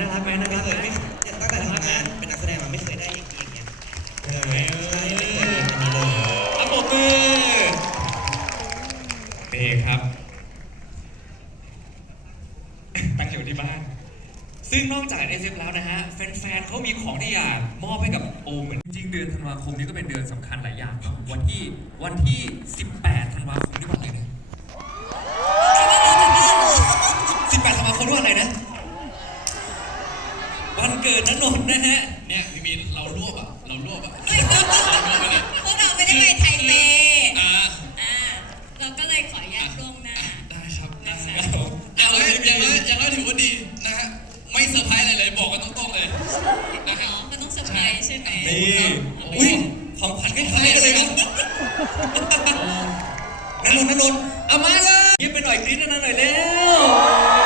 น่ารักไหมน่ารักเคไหมยไม่ตั้งแต่ทำงานเป็นนักแสดงมาไม่เคยได้อย่างนี้อย่างเงี้ยเออใช่ไม่เคยมีอันนี้เลยอะปรบมือนี่ครับ ตั้งอยู่ที่บ้าน ซึ่งนอกจาก SF แล้วนะฮะ แฟนๆเขามีของที่อยากมอบให้กับโอมเหมือนจริงๆเดือนธันวาคมนี้ก็เป็นเดือนสำคัญหลายอย่างวันที่วันที่ วันเกิดนนนท์นะฮะ เนี่ยพี่มีเรารวบอะเรารวบอะพวกเราไม่ได้ไปไทเปอ่าอ่าเราก็เลยขออนุญาตล่วงหน้า ได้ครับได้นะคะครับอย่างน้อยอย่างน้อยอย่างน้อยถือว่าดีนะฮะไม่เซอร์ไพรส์อะไรเลยบอกกันตรงๆเลยนะอ๋ฮะอมันต้องเซอร์ไพรส์ใช่ไหมนี่โอ้โหอุ้ยของขวัญคล้ายๆกันเลยนะนนนท์นนนท์เอามาเลยยิ้มไปหน่อยกรี๊ดนนท์หน่อยเร็ว